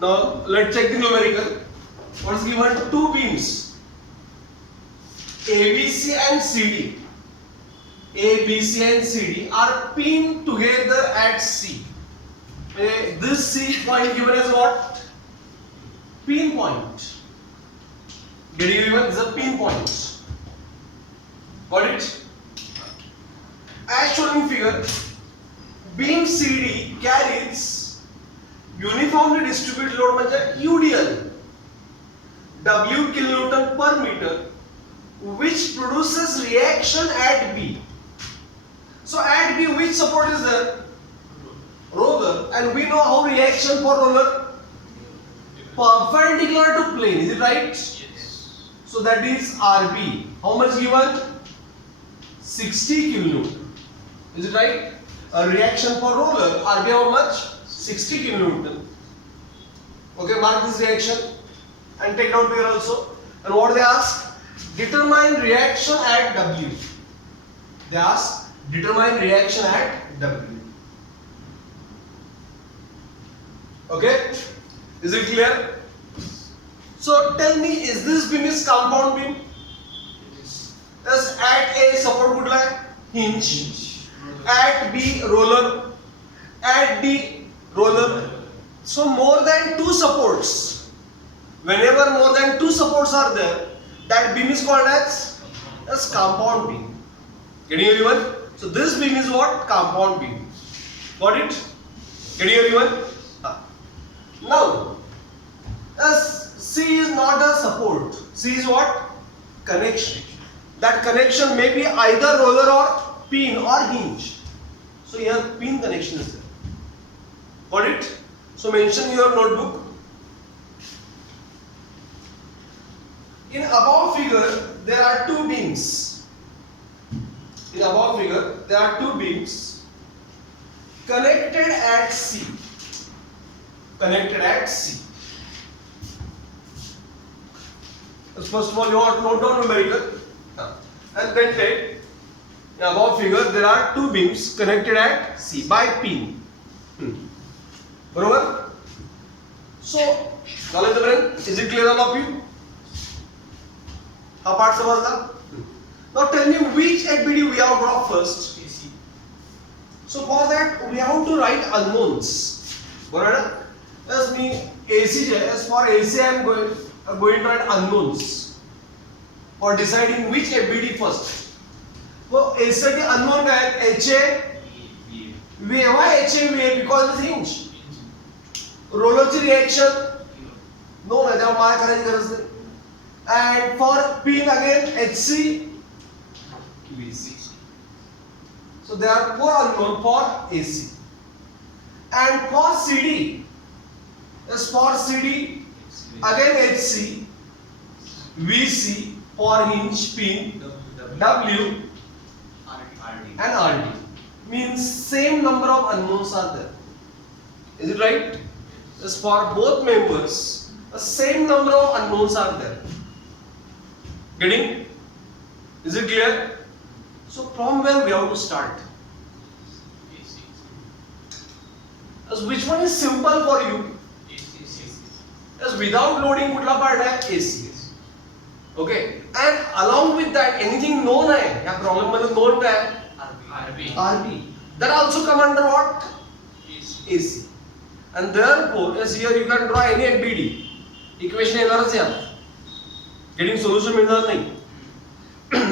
Now let's check the numerical. What is given? Two beams, ABC and CD. A, B, C and CD are pinned together at C. This C point given as what? Pin point. Getting you given is a pin point. Got it? As shown in figure, beam CD carries uniformly distributed load UDL W kilonewton per meter, which produces reaction at B. So at B, which support is there? Roller, and we know how reaction for roller perpendicular to plane. Is it right? Yes. So that is RB. How much given? 60 kilonewton. Is it right? A reaction for roller RB how much? 60 kilonewton. Okay, mark this reaction and take down here also. And what they ask? Determine reaction at W. They ask determine reaction at W. Okay? Is it clear? So tell me, is this beam is compound beam? Yes. Yes. At A support would like hinge. At B roller. At D roller. So more than two supports. Whenever more than two supports are there, that beam is called as compound beam. Getting everyone? So this beam is what? Compound beam. Got it? Getting everyone? Now, as C is not a support. C is what? Connection. That connection may be either roller or pin or hinge. So here pin connection is there. Got it? So mention in your notebook. In above figure, there are two beams. In above figure, there are two beams connected at C. Connected at C. First of all, you want to note down numerical. And then take, in above figure, there are two beams connected at C by pin. Barabar? So, knowledge the brain, is it clear all of you? How part samajhna? Now tell me which ABD we have to draw first. AC. So for that we have to write unknowns. Barabar? As me AC, as for AC I am going to write unknowns for deciding which ABD first. So AC unknown is HA, VA. Why HA, VA? Because it is hinge. Roller reaction, no, and for pin again HC, VC. So there are four unknown for AC. And for CD, as for CD, again HC, VC for hinge, pin, W, and RD. Means same number of unknowns are there. Is it right? As for both members, the same number of unknowns are there. Getting? Is it clear? So from where we have to start? As which one is simple for you? As without loading kutla part hai? AC. Okay. And along with that, anything known hai? Ya problem mein known hai? RB. That also come under what? AC. And therefore, as here you can draw any ABD. Equation is here. Getting solution means nothing.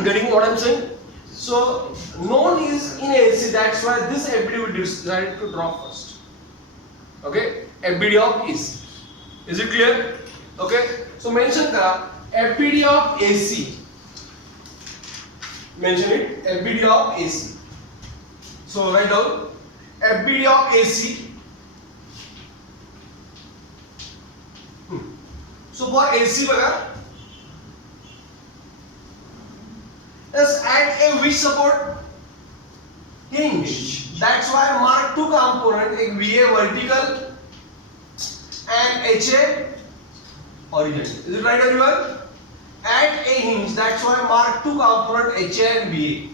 Getting what I am saying? So, known is in AC, that's why this ABD we decided to draw first. Okay? ABD of AC. Is it clear? Okay? So, mention the ABD of AC. Mention it. ABD of AC. So, write down ABD of AC. So for AC baga, let's add a which support? Hinge. That's why I mark two components, एक VA vertical and HA horizontal. Is it right everyone? Add a hinge. That's why I mark two components, HA and VA.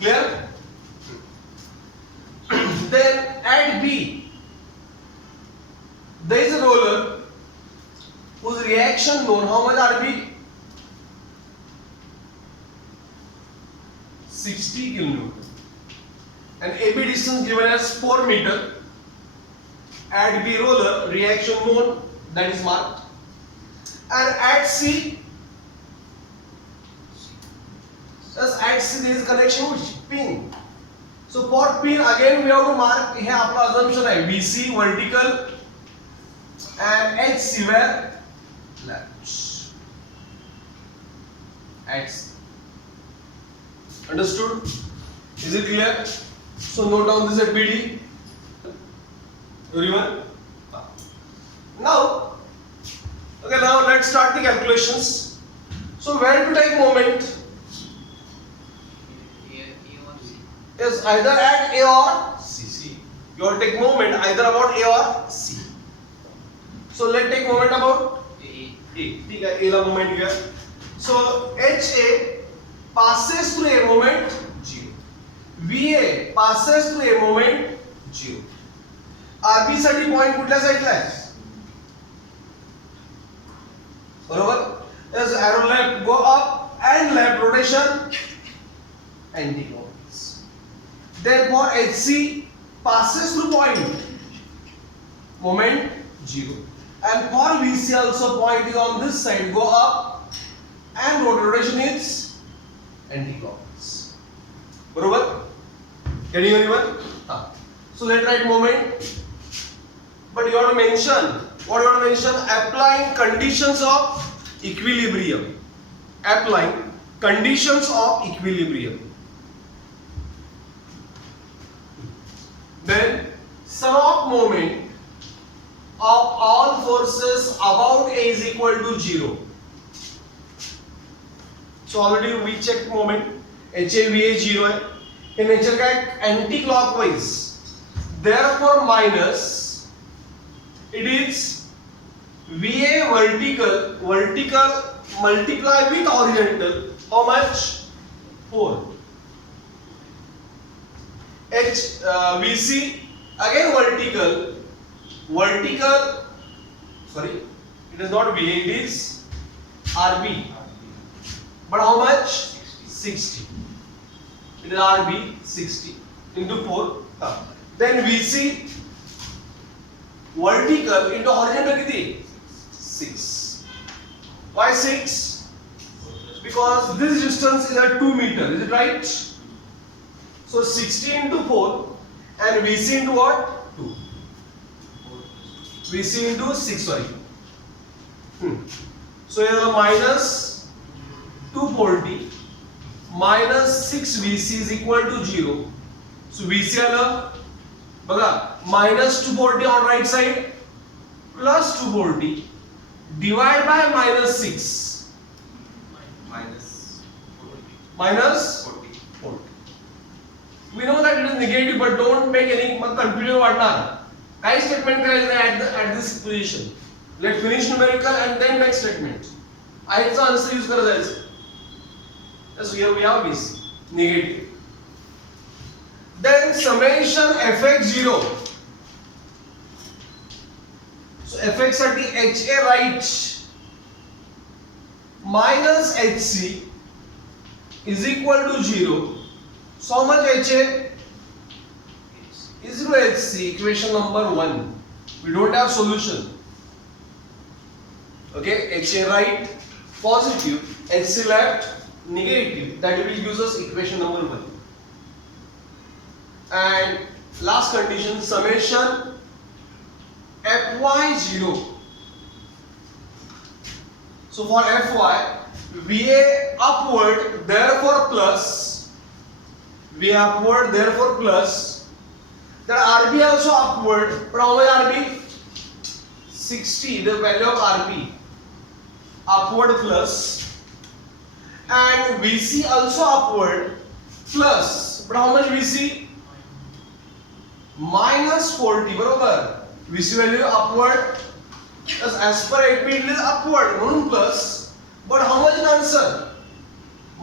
Clear? Then add B. there is a roller whose reaction known. How much RB? 60 kilonewton. And AB distance given as 4 meter. At B roller, reaction known, that is marked. And at C, just at C there is connection with pin. So for pin again we have to mark. Here आपला assumption है BC vertical and HC where left. At C. Understood? Is it clear? So note down this at BD. Everyone? Now, okay, now let's start the calculations. So where to take moment is either at A or C. You have to take moment either about A or C. So let's take moment about A. ठीक है, A ला moment here. So HA passes through A moment 0. VA passes through A moment 0. RB साठी point कुठल्या साइडला आहे? बरोबर? As arrow left go up and left rotation anti-clockwise. Therefore HC passes through point moment 0. And for VC also point is on this side, go up and rotation is anti-clockwise. बरोबर? Getting anyone? So let's write moment. But you have to mention, what you have to mention? Applying conditions of equilibrium. Applying conditions of equilibrium. Then sum of moment of all forces about A is equal to 0. So already we checked moment. HA VA 0 है. In nature का anti-clockwise. Therefore minus. It is VA vertical multiply with horizontal. How much? 4. VC again vertical. Sorry, it is not VA. It is RB. But how much? 60. It is RB 60 into 4. Then VC. Vertical into horizontal कितनी? 6. Why 6? Because this distance is at 2 meters. Is it right? So 60 into 4 and VC into what? 2. VC into 6. Sorry. So here minus 240 minus 6 VC is equal to 0. So VC आला बघा minus 240 on right side plus 240 divide by minus 6 minus 40. We know that it is negative, but don't make any confusion वाटणार. काय statement करायचं at this position. Let's finish numerical and then make statement. आयचा answer use करा जायचं. So here we have VC negative. Then summation fx0. So fx साठी HA right minus HC is equal to 0. So how much HA is equal to HC? Equation number 1. We don't have solution. Okay, HA right positive, HC left negative. That will give us equation number 1. And last condition, summation Fy0. So for Fy, VA upward, therefore plus, VA upward, therefore plus, then RB also upward, but how much RB? 60, the value of RB, upward plus, and VC also upward, plus, but how much VC? Minus 40, बरोबर. VC value upward, as per 8 it is upward, म्हणून plus, but how much in answer?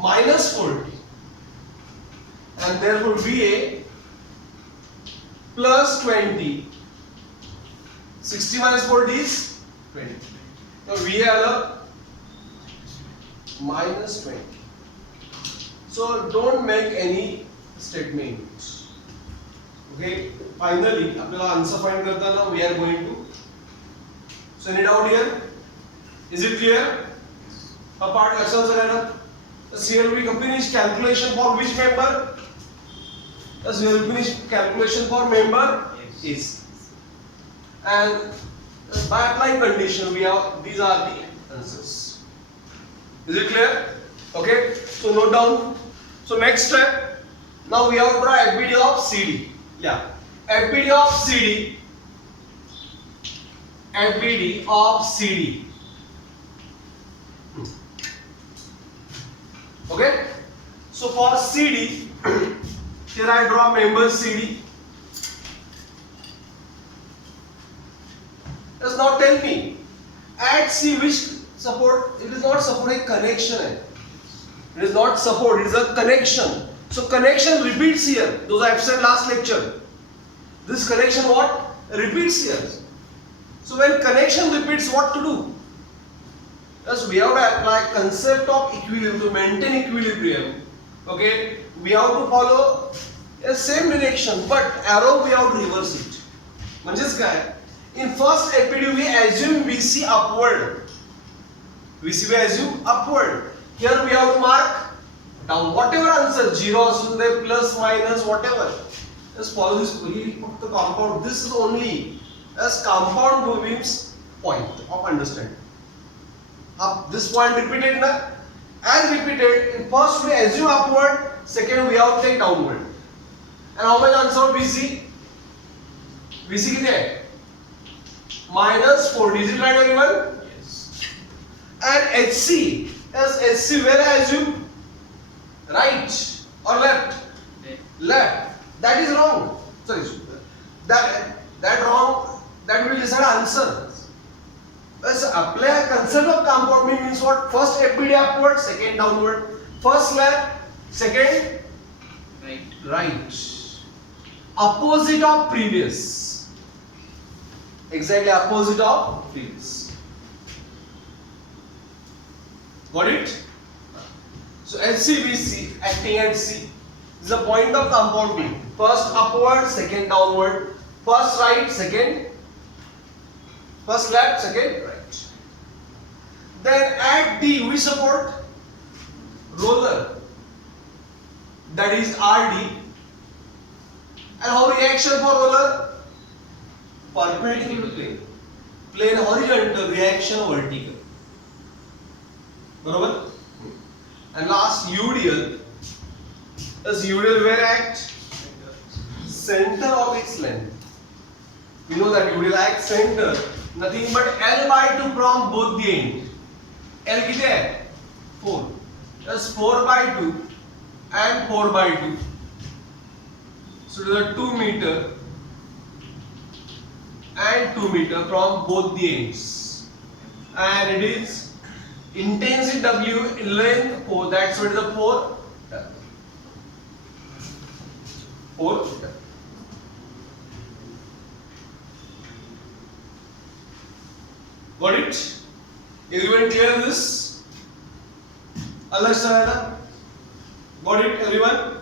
Minus 40. And therefore VA plus 20, 60 minus 40 is 20. Now we have a minus 20. So don't make any statement. Okay. Finally, आपल्याला answer find करताना we are going to. So any doubt here? Is it clear? A part लक्षात सगळ्यांना. Thus here we finish calculation for which member? Thus we will finish calculation for member is. And by applying condition, we have these are the answers. Is it clear? Okay. So note down. So next step. Now we have to draw FBD of CD. Yeah. FBD of CD. FBD of CD. Okay. So for CD, here I draw member CD. Does not tell me at C which support. It is not supporting connection. It is not support. It is a connection. So connection repeats here. Those I have said last lecture. This connection what repeats here. So when connection repeats, what to do? Yes, we have to apply concept of equilibrium to maintain equilibrium. Okay, we have to follow a same direction, but arrow we have to reverse it. म्हणजेच काय? In first FPD we assume VC upward. VC we assume upward. Here we have to mark down. Whatever answer 0 assume there plus minus whatever. Just follow this. We put the compound. This is only as compound beams point of understanding. This point repeated na? As repeated, in first we assume upward, second we have to take downward. And how much answer VC? VC कितने है? Minus 40. Is it right everyone? Yes. And HC, as HC where I assume? Right or left? Left. That is wrong. Sorry. That wrong. That will decide answer. Let's apply a concept of compound means what? First FBD upward, second downward. First left, second right. Opposite of previous. Exactly opposite of previous. Got it? So HCBC acting at C is a point of compound beam. First upward, second downward. First right, second. First left, second right. Then at D we support roller. That is RD. And how reaction for roller? Perpendicular to plane. Plane horizontal, reaction vertical. Barabar? And last UDL. Does UDL where act? Center of its length. You know that UDL acts center. Nothing but L by 2 from both the end. L कितने है? 4. That's 4 by 2 and 4 by 2. So it is a 2 meter and 2 meter from both the ends. And it is intensity W length 4. That's what is a 4. 4. Got it? Everyone clear this? Allah Shahada? Got it, everyone?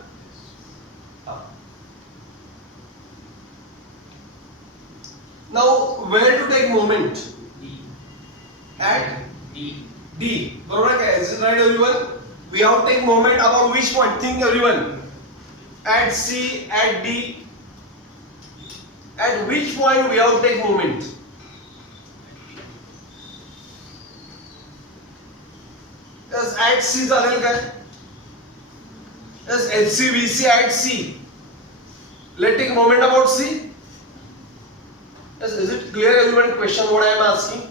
Now, where to take moment? D. At D. D. Barabar hai? Is it right, everyone? We have to take moment about which point? Think, everyone. At C, at D. At which point we have to take moment? Yes, at C चालेल काय? Yes, HCBC at C. Let's take moment about C. Yes, is it clear everyone? Question what I am asking?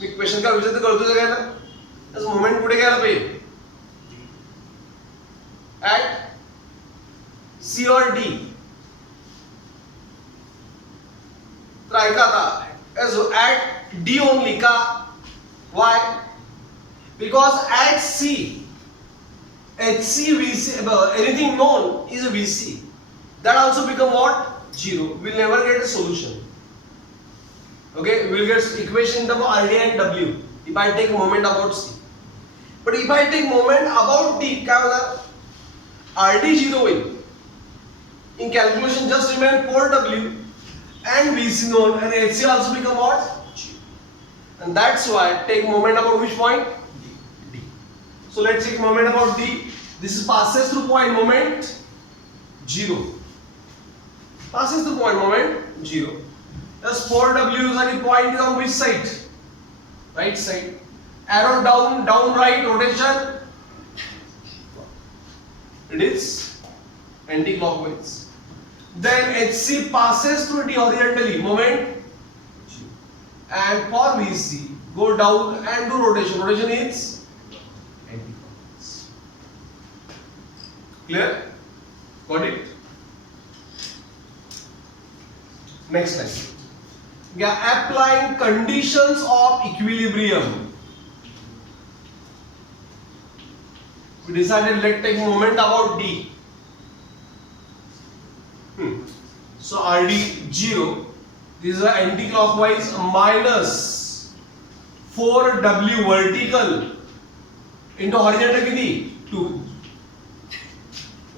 Me question का विचार तर कळतो सगळ्यांना? Yes, moment कुठे घ्यायला पाहिजे? At C or D? तर ऐका आता. Yes, at D only का? Why? Because at C, HC, VC, anything known is a VC. That also become what? 0. We'll never get a solution. Okay, we will get equation in terms of RD and W. If I take moment about C. But if I take moment about D, काय होणार? RD 0 होईल. In calculation, just remain port W and VC known, and HC also become what? And that's why take moment about which point? D. So let's take moment about D. This is passes through point moment 0. Passes through point moment 0. Thus 4W and the point is on which side? Right side. Arrow down right rotation. It is anti-clockwise. Then HC passes through the horizontally moment. And for VC, go down and do rotation. Rotation is anti-clockwise. Clear? Got it? Next line. We are applying conditions of equilibrium. We decided let's take moment about D. So RD 0. This is anti-clockwise minus 4W vertical into horizontal kiti 2.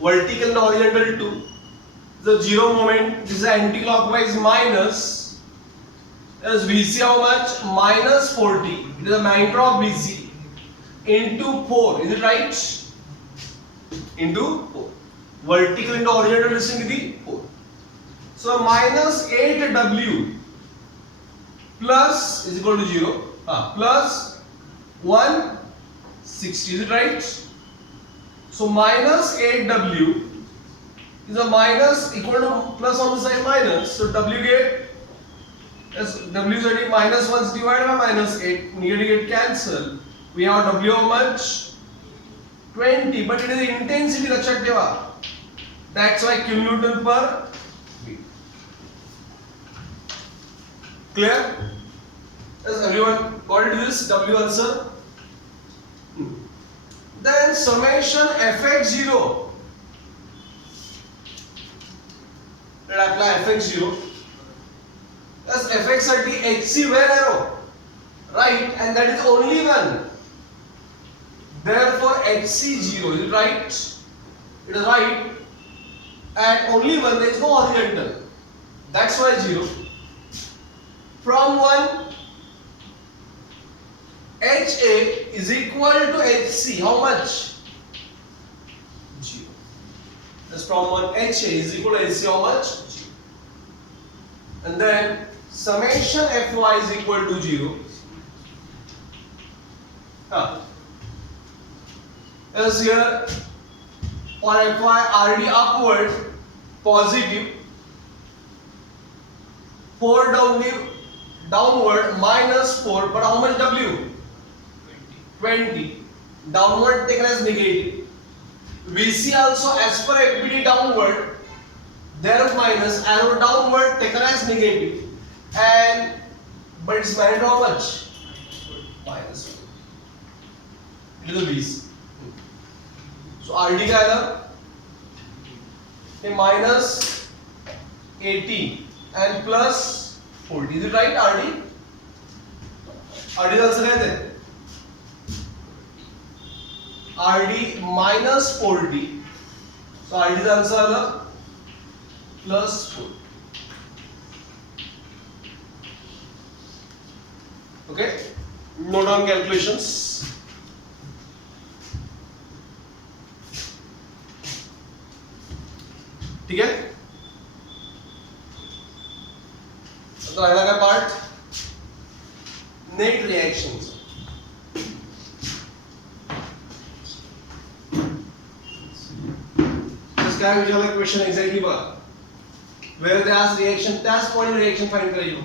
Vertical and horizontal 2. The 0 moment. This is anti-clockwise minus. As VC how much? Minus 40. It is a magnitude of VC into 4. Is it right? Into 4. Vertical into horizontal distance kiti 4. So minus 8W plus is equal to 0 plus 160, is it right? So minus 8W is a minus equal to plus on the side minus. So W get as W is already minus 1 divided by minus 8. Negative get cancel. We have W how much? 20, but it is intensity lakshat theva. That's why kilonewton per meter. Clear? Has everyone got it? This W answer. Then summation fx0. Let apply fx0. As fx30 hc where arrow? Right, and that is only one. Therefore hc0, is it right? It is right. And only one, there is no horizontal. That's why 0. From 1, HA is equal to HC. How much? 0. That's from 1, HA is equal to HC. How much? 0. And then summation Fy is equal to 0. As here for Fy RD upward positive, 4 downward minus 4, but how much W? 20. Downward taken as negative. VC also as per equity downward, there minus, arrow downward taken as negative. And but it's magnitude how much? Minus 1. It is the VC. So RD का है minus 80 and plus 40. Is it right? RD? RD answer है RD minus 40. So RD answer है plus 40. Okay. Note down calculations. ठीक है? तो अगला का part net reactions. काय विचारला क्वेश्चन एक्झॅक्टली बघा. वेअर त्याच रिएक्शन त्याच पॉइंट रिएक्शन फाइंड करायची.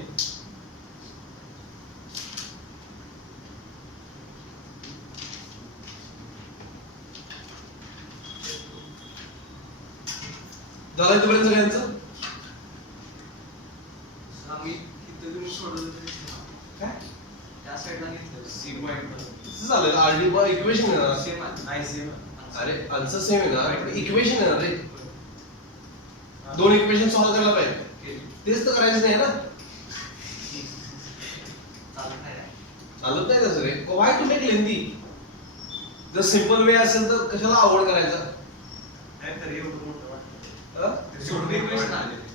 झालं तुम्हाला सगळ्यांचं? आम्ही इथे तुम्ही सोडवलं तरी काय? त्या साइडला घेतलं सी पॉइंट कसं झालं? आरडी पर इक्वेशन आहे ना. सेम नाही सेम. अरे आन्सर सेम आहे ना. इक्वेशन आहे ना रे. दोन इक्वेशन सॉल्व करायला पाहिजे. तेच तर करायचं नाही ना. चालत नाही तसं रे. Why to make lengthy? जर सिंपल वे असेल तर कशाला आवड करायचं? तरी एवढं मोठं वाटतं. हं? सोडून एक question आलेली.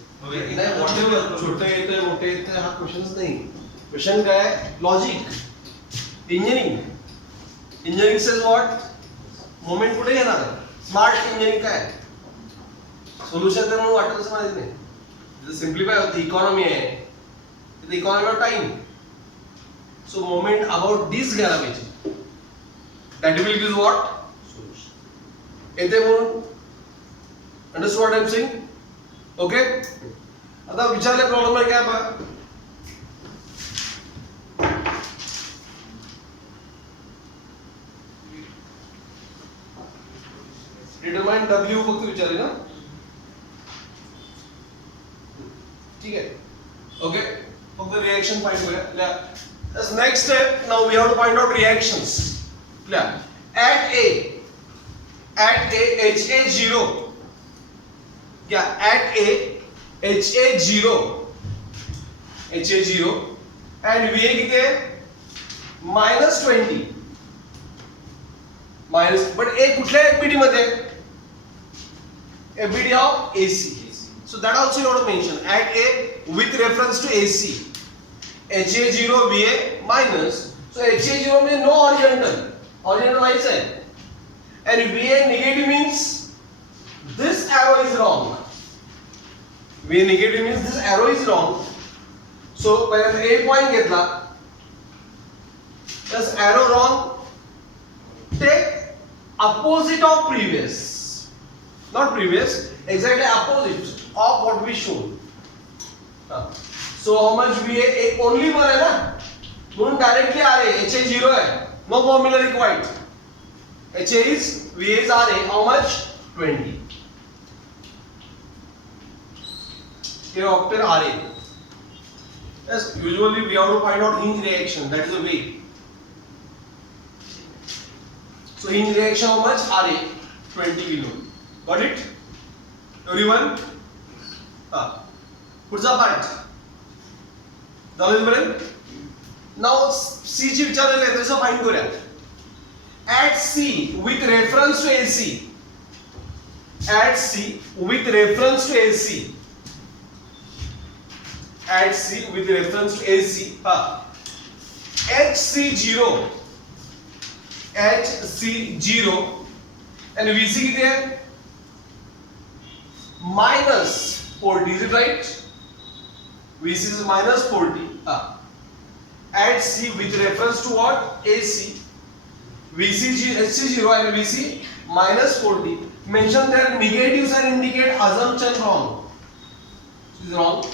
नाही whatever, छोटे येतंय मोठे येतंय हा क्वेश्चनच नाही. क्वेश्चन काय? Logic. Engineering says what? Moment कुठे येणार? स्मार्ट इंजिनिअरिंग काय? सोल्युशन तर म्हणून वाटतच माहिती नाही. तिथे सिम्प्लिफाय होती, इकॉनॉमी आहे. तिथे economy of time. So moment about this घ्यायला पाहिजे. That will give what? Solution. येते म्हणून understand what I am saying? Okay. आता विचारल्या प्रॉब्लेम मध्ये काय बघा. डिटरमाइन W फक्त विचारले ना. ठीक आहे. ओके. फक्त रिएक्शन फाइंड करूया. Next step. Now we have to find out reactions. At A HA0. At A HA0 and VA किती आहे? -20. but A कुठल्या FBD मध्ये? FBD of AC. So that also you have to mention. At A with reference to AC. HA0 VA minus. So HA0 means no horizontal. Horizontal नाहीच आहे. And VA negative means this arrow is wrong. VA negative means this arrow is wrong. So पहिल्यांदा A point घेतला. This arrow wrong. Take opposite of previous. Not previous. Exactly opposite of what we showed. So how much VA? Only one है ना? म्हणून directly आ रहे. HA 0 है. No formula required. HA is VA is RA. How much? 20. Here after RA. Yes, usually we have to find out Hinge reaction. That is the way. So Hinge reaction how much? RA 20 kilo. Got it? Everyone? पुढचा part. झालं बरं? Now C ची विचारलेलं आहे तसं find करूया. At C with reference to AC. At C with reference to AC. At C with reference to AC. HC0. HC0 and VC किती आहे? -40. Is it right? VC is -40. At C with reference to what? AC. HC0 and VC -40. Mention their negatives and indicate assumption wrong. This is wrong.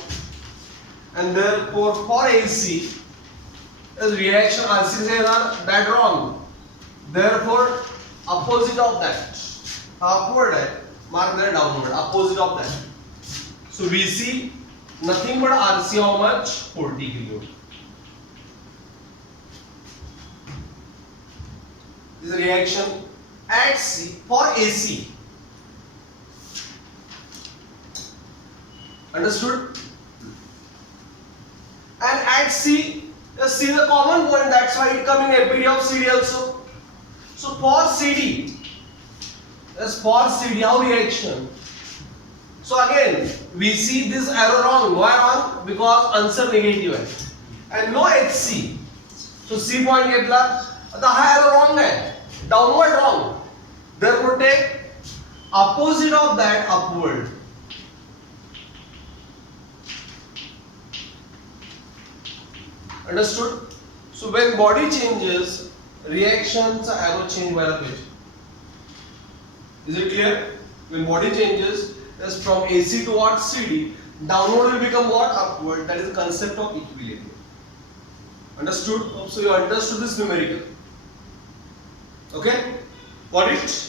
And therefore for AC, as reaction RC is that wrong. Therefore opposite of that. Upward है. Mark there downward. Opposite of that. So VC nothing but RC how much? 40 kilo. This is a reaction at C for AC. Understood? And at C, just see the common point. That's why it comes in FBD of CD also. So for CD, just for CD, how reaction? So again, we see this arrow wrong. Why wrong? Because answer negative है. And no HC. So C point घेतला. The arrow wrong है. Downward wrong. Therefore take opposite of that upward. Understood? So when body changes, reactions arrow change by the page. Is it clear? When body changes, that's from AC towards CD. Downward will become what? Upward. That is the concept of equilibrium. Understood? So you understood this numerical. Okay? Got it?